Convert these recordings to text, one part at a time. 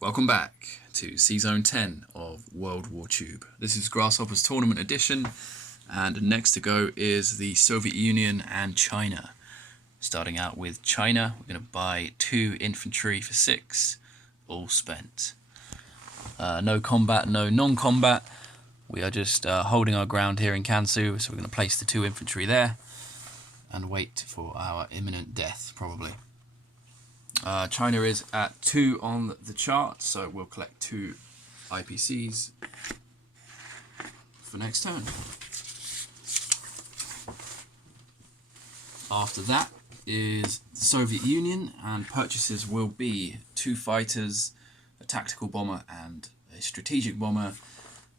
Welcome back to sz10 of WWTube. This is Grasshopper's Tournament Edition, and next to go is the Soviet Union and China. Starting out with China, we're going to buy 2 infantry for 6, all spent. No combat, no non-combat. We are just holding our ground here in Kansu, so we're going to place the 2 infantry there and wait for our imminent death, probably. China is at 2 on the chart, so we'll collect 2 IPCs for next turn. After that is the Soviet Union, and purchases will be 2 fighters, a tactical bomber and a strategic bomber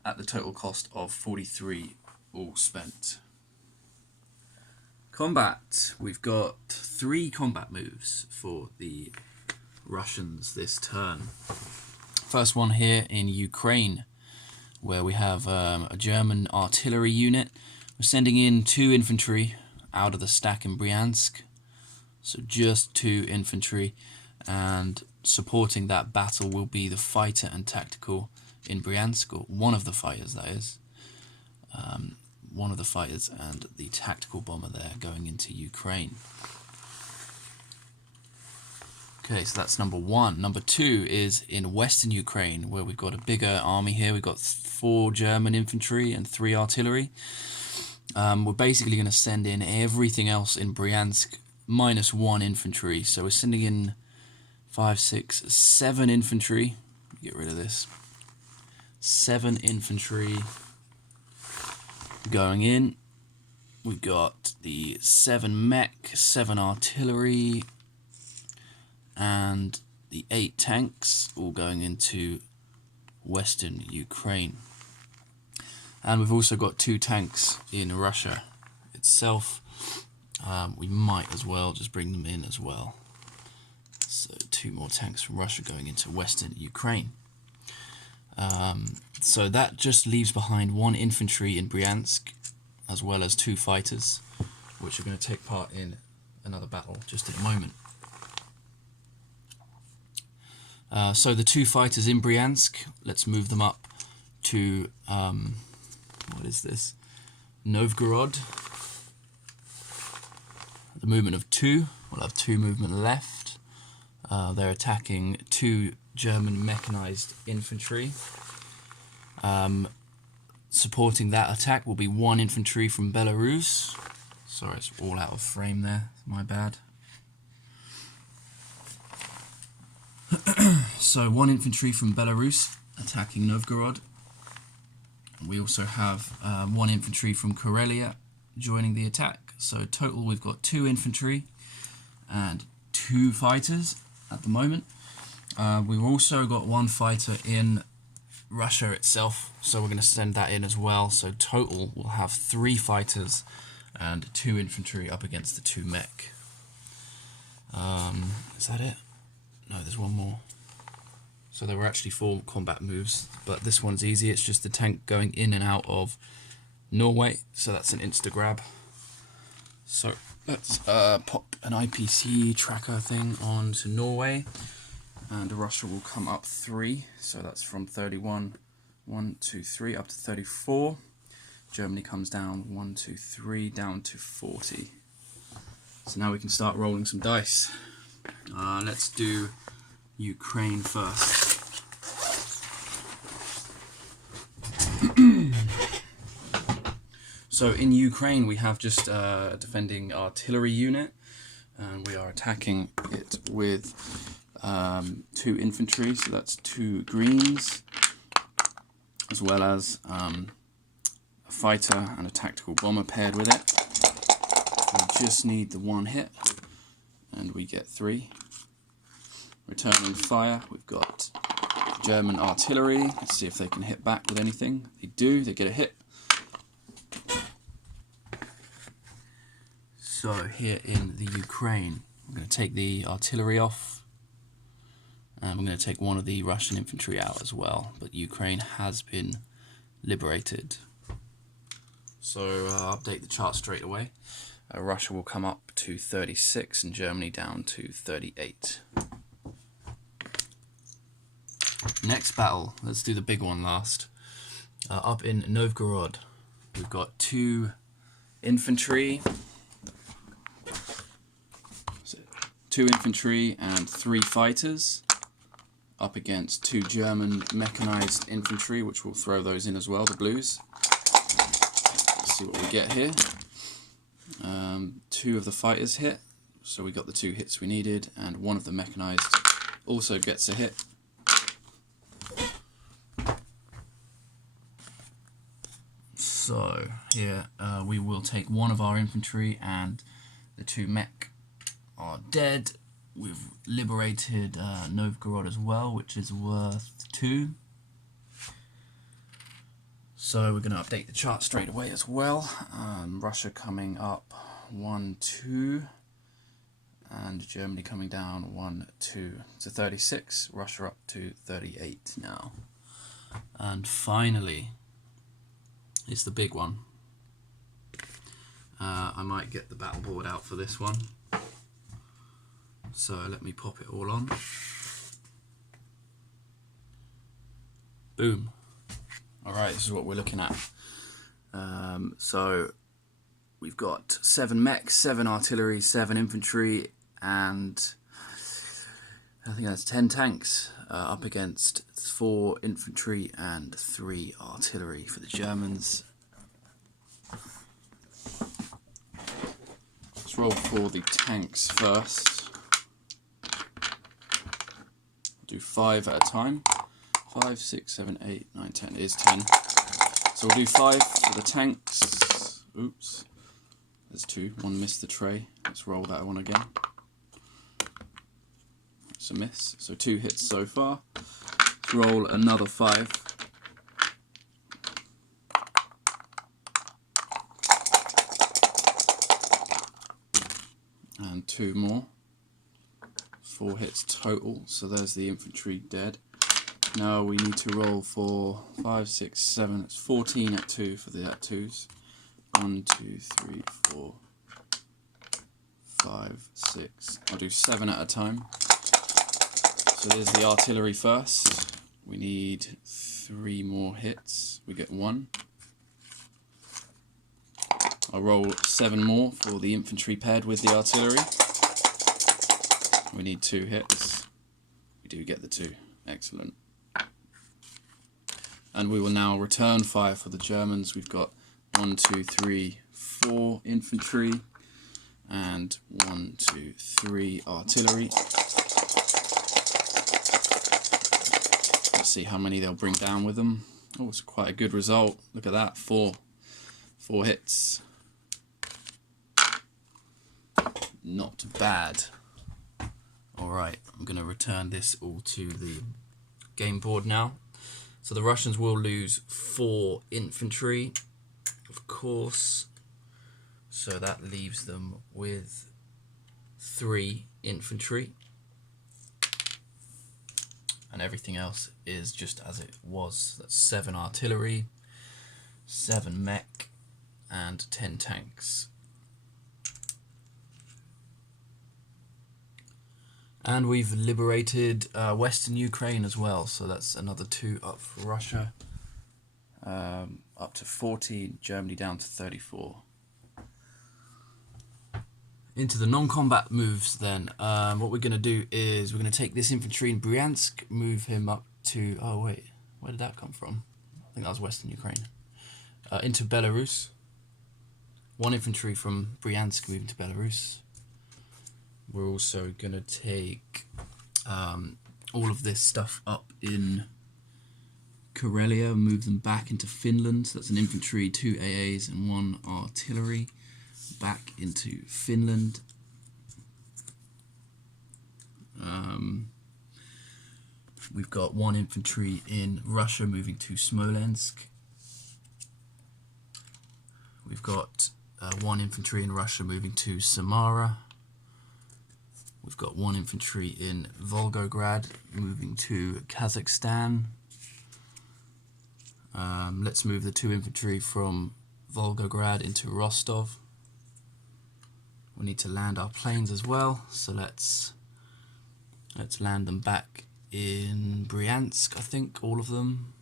at the total cost of 43, all spent. Combat, we've got 3 combat moves for the Russians this turn. First one here in Ukraine, where we have a German artillery unit. We're sending in 2 infantry out of the stack in Bryansk, so just 2 infantry, and supporting that battle will be the fighter and tactical in Bryansk, or one of the fighters, that is. One of the fighters and the tactical bomber there going into Ukraine. Okay, so that's number 1. Number 2 is in western Ukraine, where we've got a bigger army here. We've got 4 German infantry and 3 artillery. We're basically going to send in everything else in Bryansk minus 1 infantry. So we're sending in 5, 6, 7 infantry. Get rid of this. 7 infantry going in. We've got the 7 mech, 7 artillery, and the 8 tanks, all going into western Ukraine. And we've also got 2 tanks in Russia itself. We might as well just bring them in as well. So 2 more tanks from Russia going into western Ukraine. So that just leaves behind 1 infantry in Bryansk, as well as 2 fighters, which are going to take part in another battle just in a moment. So the 2 fighters in Bryansk, let's move them up to, what is this? Novgorod. The movement of 2, we'll have 2 movement left. They're attacking 2 German mechanized infantry. Supporting that attack will be 1 infantry from Belarus. Sorry, it's all out of frame there, my bad. So 1 infantry from Belarus attacking Novgorod. We also have 1 infantry from Karelia joining the attack. So total we've got 2 infantry and 2 fighters at the moment. We've also got 1 fighter in Russia itself, so we're going to send that in as well. So total we'll have 3 fighters and 2 infantry up against the 2 mech. Is that it? No, there's 1 more. So there were actually 4 combat moves, but this one's easy. It's just the tank going in and out of Norway, so that's an insta grab. So let's pop an IPC tracker thing onto Norway, and Russia will come up 3. So that's from 31, 1, 2, 3 up to 34. Germany comes down 1, 2, 3 down to 40. So now we can start rolling some dice. Let's do Ukraine first. So in Ukraine we have just a defending artillery unit, and we are attacking it with 2 infantry, so that's 2 greens, as well as a fighter and a tactical bomber paired with it. We just need the 1 hit, and we get 3. Returning fire, we've got German artillery. Let's see if they can hit back with anything. They do, they get a hit. So here in the Ukraine, I'm going to take the artillery off, and I'm going to take 1 of the Russian infantry out as well, but Ukraine has been liberated. So I'll update the chart straight away. Russia will come up to 36 and Germany down to 38. Next battle, let's do the big one last. Up in Novgorod, we've got 2 infantry, 2 infantry and 3 fighters, up against 2 German mechanized infantry, which we'll throw those in as well, the blues. Let's see what we get here. 2 of the fighters hit, so we got the 2 hits we needed, and 1 of the mechanized also gets a hit. So here we will take 1 of our infantry, and the 2 mech are dead. We've liberated Novgorod as well, which is worth 2. So we're going to update the chart straight away as well. Russia coming up 1, 2, and Germany coming down 1, 2 to 36. Russia up to 38 now. And finally, it's the big one. I might get the battle board out for this one. So let me pop it all on. Boom. Alright, this is what we're looking at. So we've got 7 mechs, 7 artillery, 7 infantry, and I think that's 10 tanks up against 4 infantry and 3 artillery for the Germans. Let's roll for the tanks first. Do 5 at a time. 5, 6, 7, 8, 9, 10. It is 10. So we'll do 5 for the tanks. Oops. There's 2. 1 missed the tray. Let's roll that one again. It's a miss. So 2 hits so far. Let's roll another 5. And 2 more. 4 hits total, so there's the infantry dead. Now we need to roll for 5, 6, 7, it's 14 at 2 for the at 2s. 1, 2, 3, 4, 5, 6. I'll do 7 at a time. So there's the artillery first. We need 3 more hits. We get 1. I'll roll 7 more for the infantry paired with the artillery. We need 2 hits. We do get the 2. Excellent. And we will now return fire for the Germans. We've got 1, 2, 3, 4 infantry and 1, 2, 3 artillery. Let's see how many they'll bring down with them. Oh, it's quite a good result. Look at that, 4 hits. Not bad. Alright, I'm going to return this all to the game board now. So the Russians will lose 4 infantry, of course. So that leaves them with 3 infantry. And everything else is just as it was. That's 7 artillery, 7 mech, and 10 tanks. And we've liberated Western Ukraine as well, so that's another 2 up for Russia. Up to 40, Germany down to 34. Into the non-combat moves then. What we're going to do is we're going to take this infantry in Bryansk, move him up to... Oh wait, where did that come from? I think that was Western Ukraine. Into Belarus. 1 infantry from Bryansk moving to Belarus. We're also going to take all of this stuff up in Karelia, move them back into Finland. So that's an infantry, 2 AAs and 1 artillery. Back into Finland. We've got 1 infantry in Russia moving to Smolensk. We've got 1 infantry in Russia moving to Samara. We've got 1 infantry in Volgograd moving to Kazakhstan. Let's move the 2 infantry from Volgograd into Rostov. We need to land our planes as well, so let's land them back in Bryansk, I think, all of them.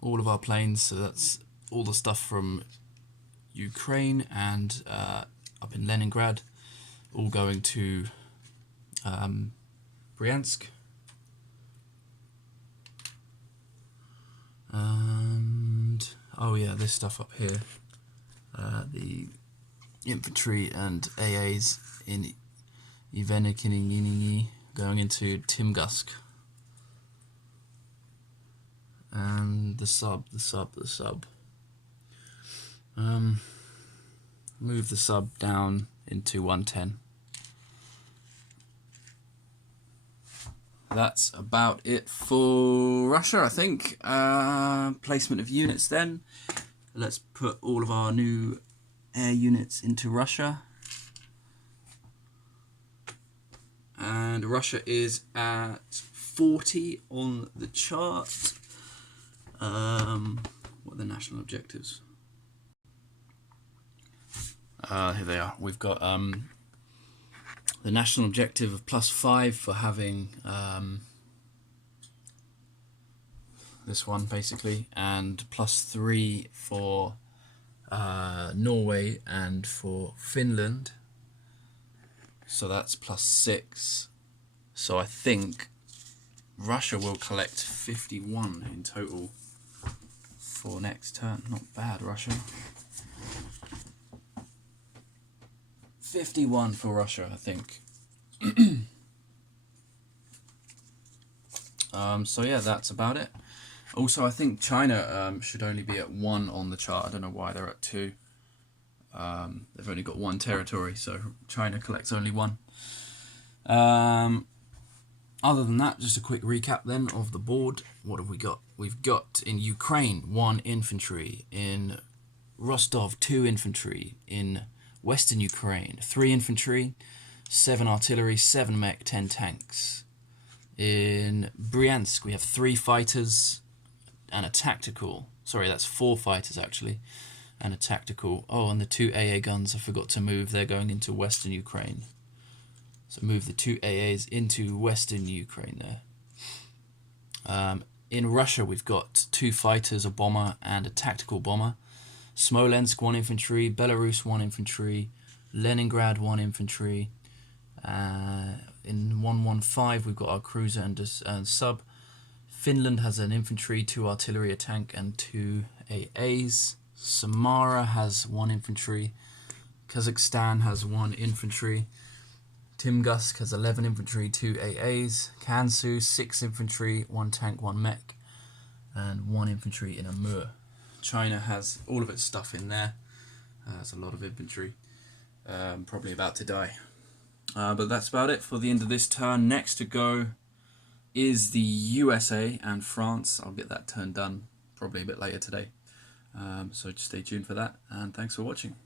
All of our planes, so that's all the stuff from Ukraine and up in Leningrad, all going to Bryansk. And oh yeah, this stuff up here, the infantry and AAs in Ivanikinini going into Timgusk. And the sub. Move the sub down into 110. That's about it for Russia, I think. Placement of units then. Let's put all of our new air units into Russia. And Russia is at 40 on the chart. What are the national objectives? Here they are. We've got the national objective of +5 for having this one basically, and +3 for Norway and for Finland. So that's +6. So I think Russia will collect 51 in total for next turn. Not bad, Russia. 51 for Russia, I think. So yeah, that's about it. Also, I think China should only be at 1 on the chart. I don't know why they're at 2. They've only got 1 territory, so China collects only 1. Other than that, just a quick recap then of the board. What have we got? We've got in Ukraine 1 infantry, in Rostov 2 infantry, in Western Ukraine 3 infantry, 7 artillery, 7 mech, 10 tanks. In Bryansk we have 3 fighters and a tactical. Sorry, that's 4 fighters actually, and a tactical. Oh, and the 2 AA guns I forgot to move. They're going into Western Ukraine. So move the 2 AAs into Western Ukraine there. In Russia we've got 2 fighters, a bomber and a tactical bomber. Smolensk 1 infantry, Belarus 1 infantry, Leningrad 1 infantry. In 115 we've got our cruiser and sub. Finland has an infantry, 2 artillery, a tank and 2 AAs. Samara has 1 infantry. Kazakhstan has 1 infantry. Timgusk has 11 infantry, 2 AAs. Kansu 6 infantry, 1 tank, 1 mech, and 1 infantry in Amur. China has all of its stuff in there. Has a lot of infantry. Probably about to die. But that's about it for the end of this turn. Next to go is the USA and France. I'll get that turn done probably a bit later today. So just stay tuned for that, and thanks for watching.